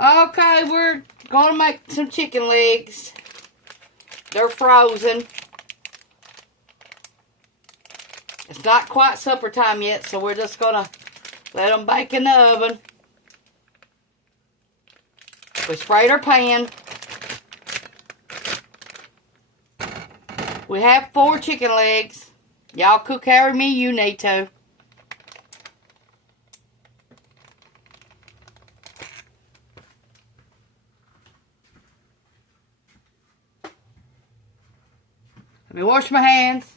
Okay, we're going to make some chicken legs. They're frozen. It's not quite supper time yet, so we're just going to let them bake in the oven. We sprayed our pan. We have 4 chicken legs. Y'all cook however many you need to. Let me wash my hands.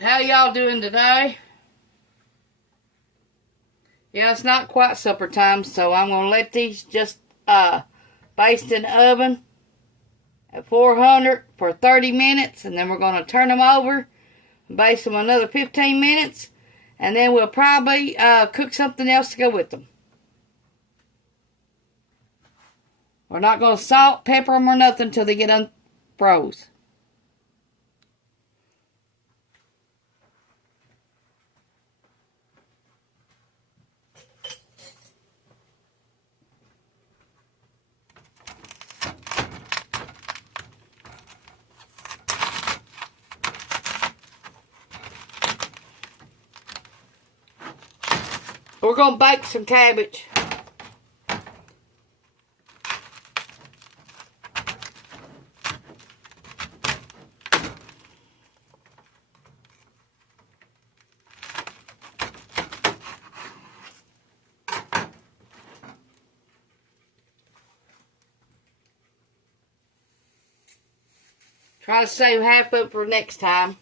How y'all doing today? Yeah, it's not quite supper time, so I'm going to let these just baste in the oven at 400 for 30 minutes, and then we're going to turn them over and baste them another 15 minutes, and then we'll probably cook something else to go with them. We're not going to salt, pepper them, or nothing until they get unfroze. We're going to bake some cabbage. Try to save half of it for next time.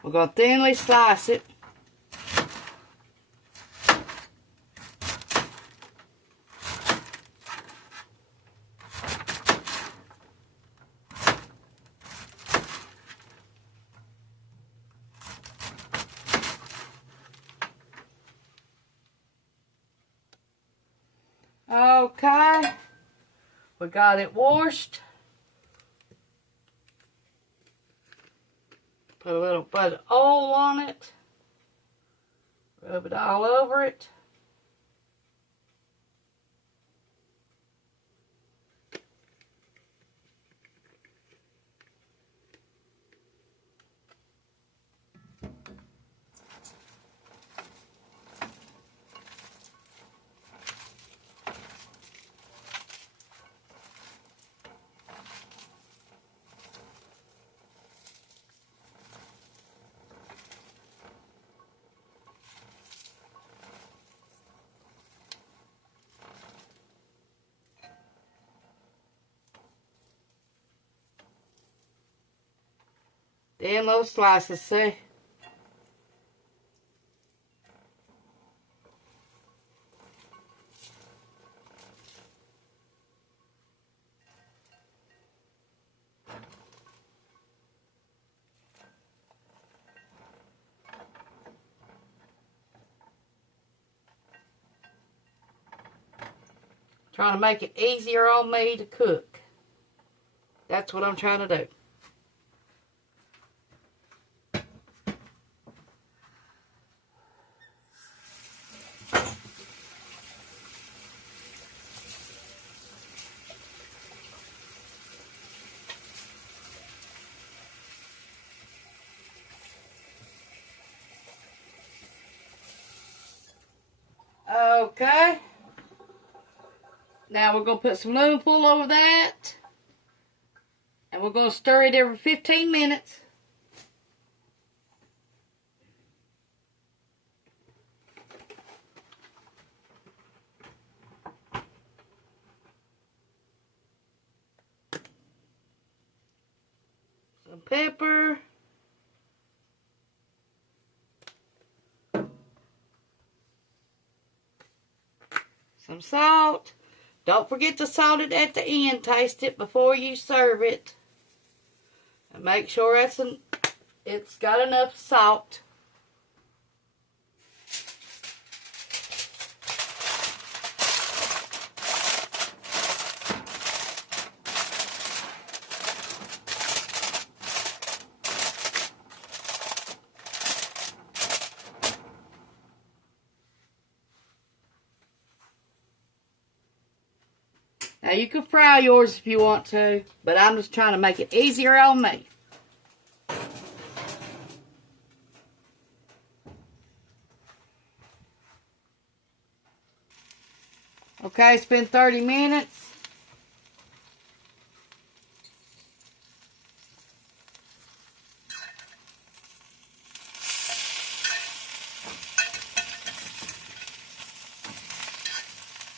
We're going to thinly slice it. Okay, we got it washed. Put a little bit of oil on it. Rub it all over it. Then little slices, see? Trying to make it easier on me to cook. That's what I'm trying to do. Okay. Now we're going to put some lemon peel over that. And we're going to stir it every 15 minutes. Some pepper. Some salt. Don't forget to salt it at the end. Taste it before you serve it. And make sure it's got enough salt. Now you can fry yours if you want to, but I'm just trying to make it easier on me. Okay, it's been 30 minutes.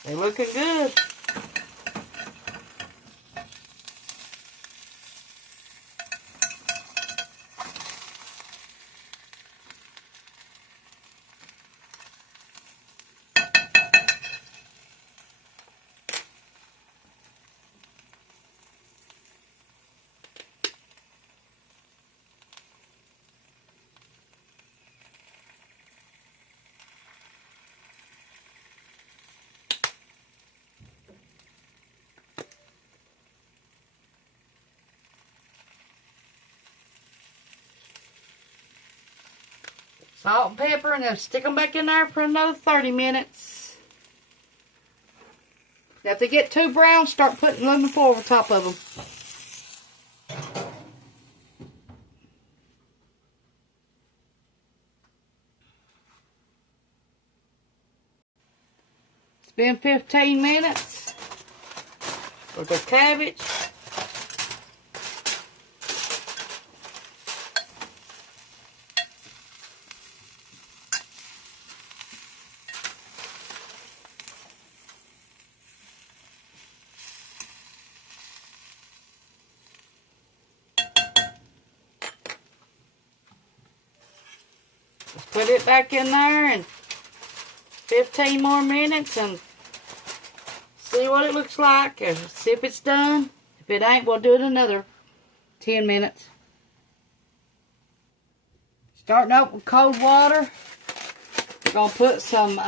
They're looking good. Salt and pepper, and then stick them back in there for another 30 minutes. Now, if they get too brown, start putting lemon foil over top of them. It's been 15 minutes with the cabbage. Put it back in there and 15 more minutes and see what it looks like and see if it's done. If it ain't, we'll do it another 10 minutes. Starting out with cold water. We're going to put some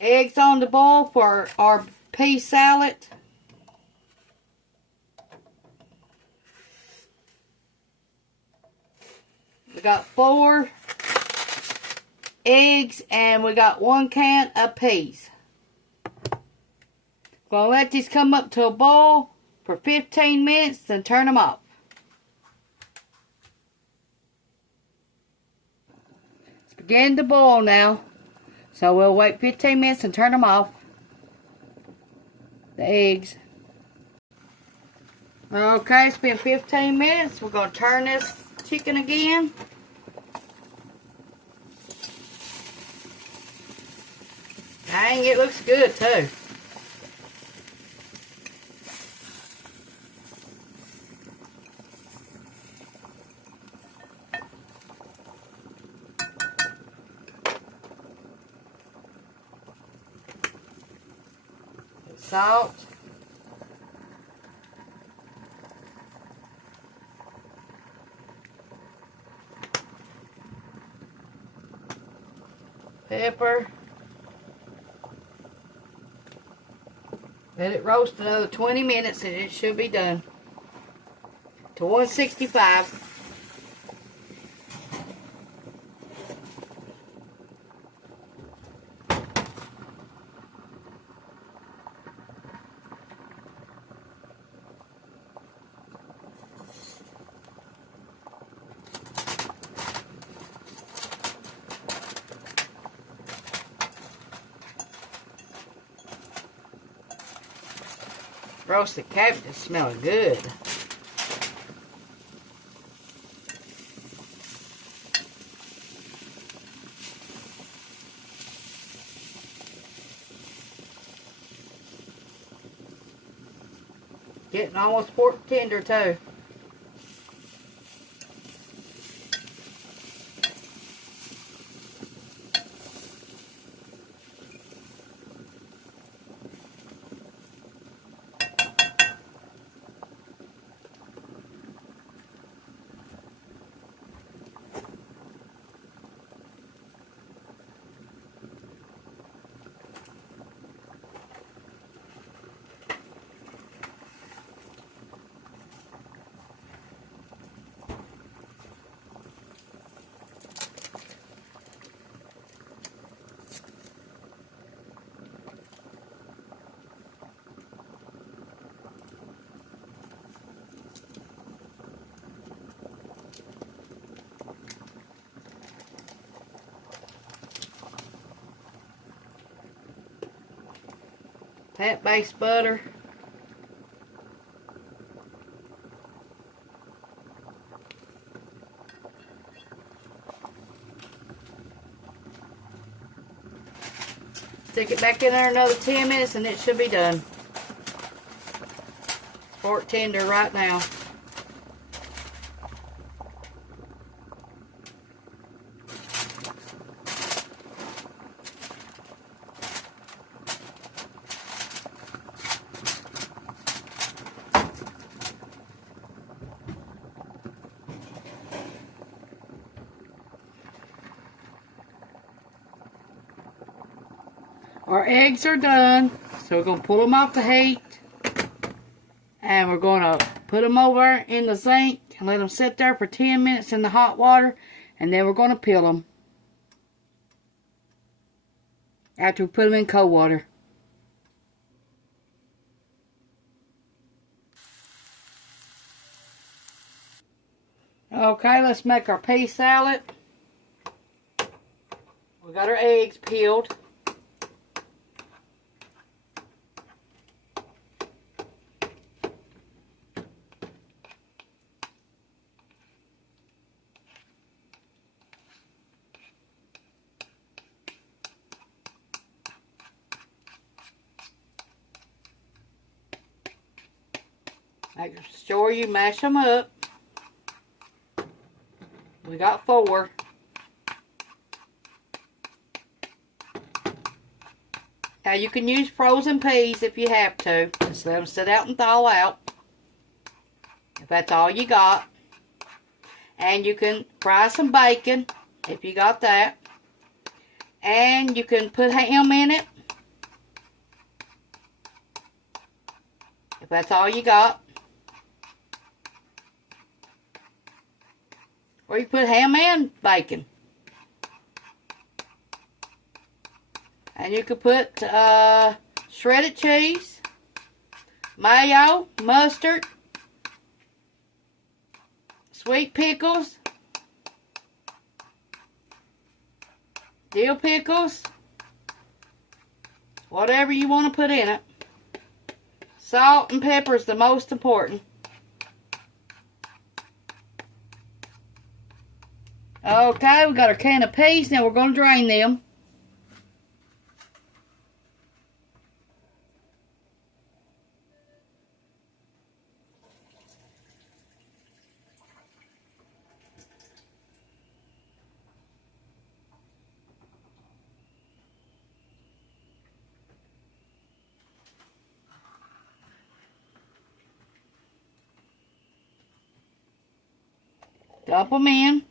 eggs on the boil for our pea salad. We got 4 eggs and we got 1 can of peas. We're going to let these come up to a boil for 15 minutes, then turn them off. It's beginning to boil now, so we'll wait 15 minutes and turn them off. The eggs. Okay, it's been 15 minutes. We're going to turn this chicken again. Dang, it looks good too. Salt. Pepper. Let it roast another 20 minutes and it should be done. To 165. Roasted cabbage is smelling good. Getting almost pork tender too. Plant-based butter. Stick it back in there another 10 minutes and it should be done. It's fork tender right now. Our eggs are done, so we're going to pull them off the heat, and we're going to put them over in the sink and let them sit there for 10 minutes in the hot water, and then we're going to peel them after we put them in cold water. Okay, let's make our pea salad. We got our eggs peeled. Make sure you mash them up. We got 4. Now you can use frozen peas if you have to. Just let them sit out and thaw out. If that's all you got. And you can fry some bacon if you got that. And you can put ham in it. If that's all you got. Or you put ham and bacon. And you could put shredded cheese, mayo, mustard, sweet pickles, dill pickles, whatever you want to put in it. Salt and pepper is the most important. Okay, we got our can of peas. Now we're going to drain them. Dump them in.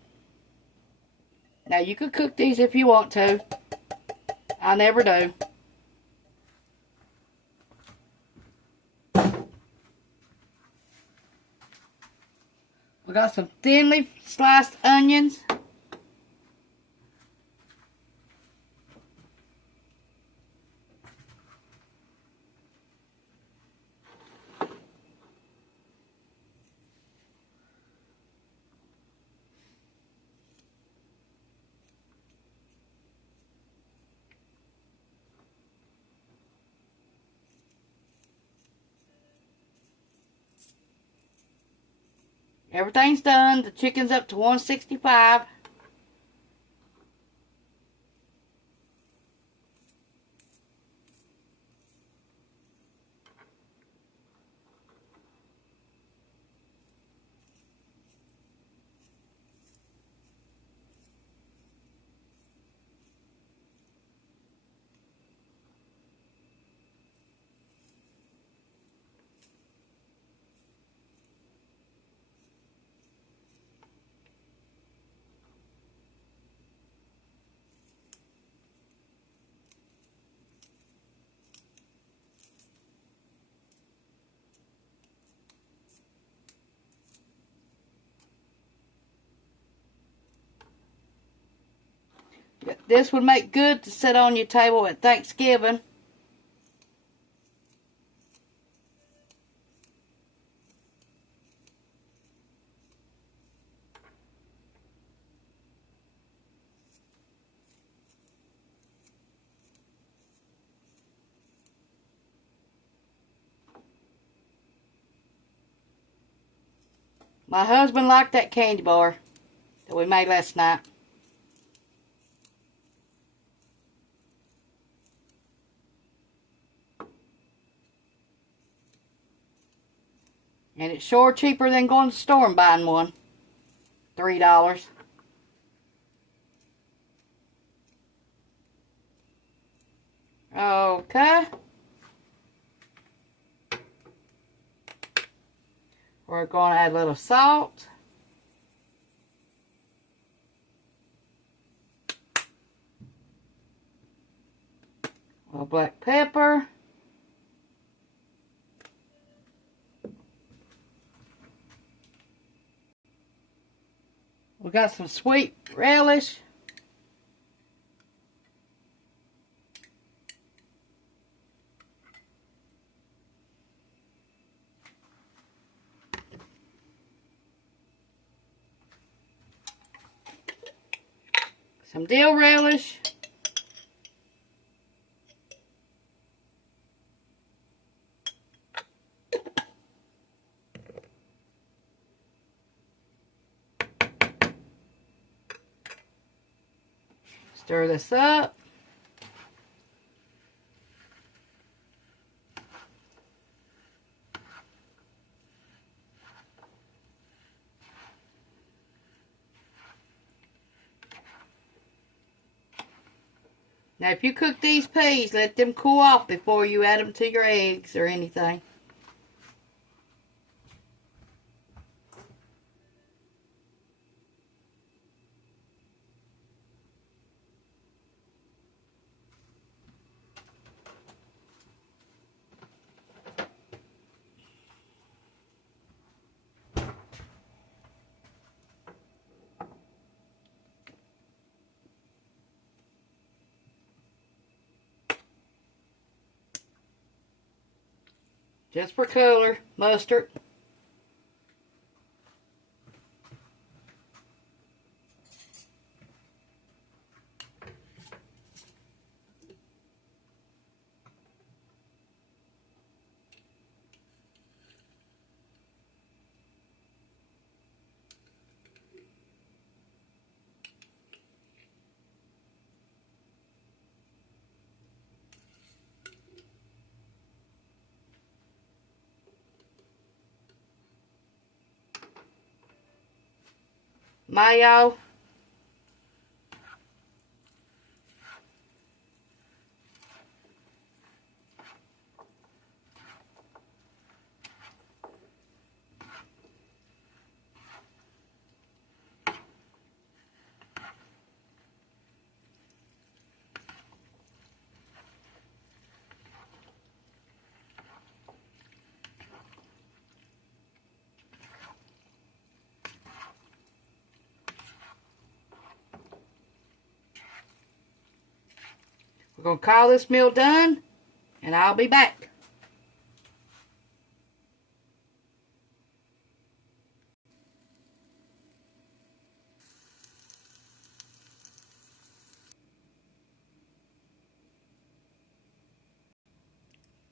Now you could cook these if you want to. I never do. We got some thinly sliced onions. Everything's done. The chicken's up to 165. This would make good to sit on your table at Thanksgiving. My husband liked that candy bar that we made last night. And it's sure cheaper than going to the store and buying one. $3. Okay. We're going to add a little salt. A little black pepper. We got some sweet relish. Some dill relish. Stir this up. Now, if you cook these peas, let them cool off before you add them to your eggs or anything. Just for color, mustard. Mayo. We're going to call this meal done, and I'll be back.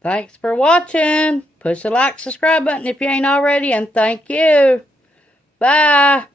Thanks for watching. Push the like, subscribe button if you ain't already, and thank you. Bye.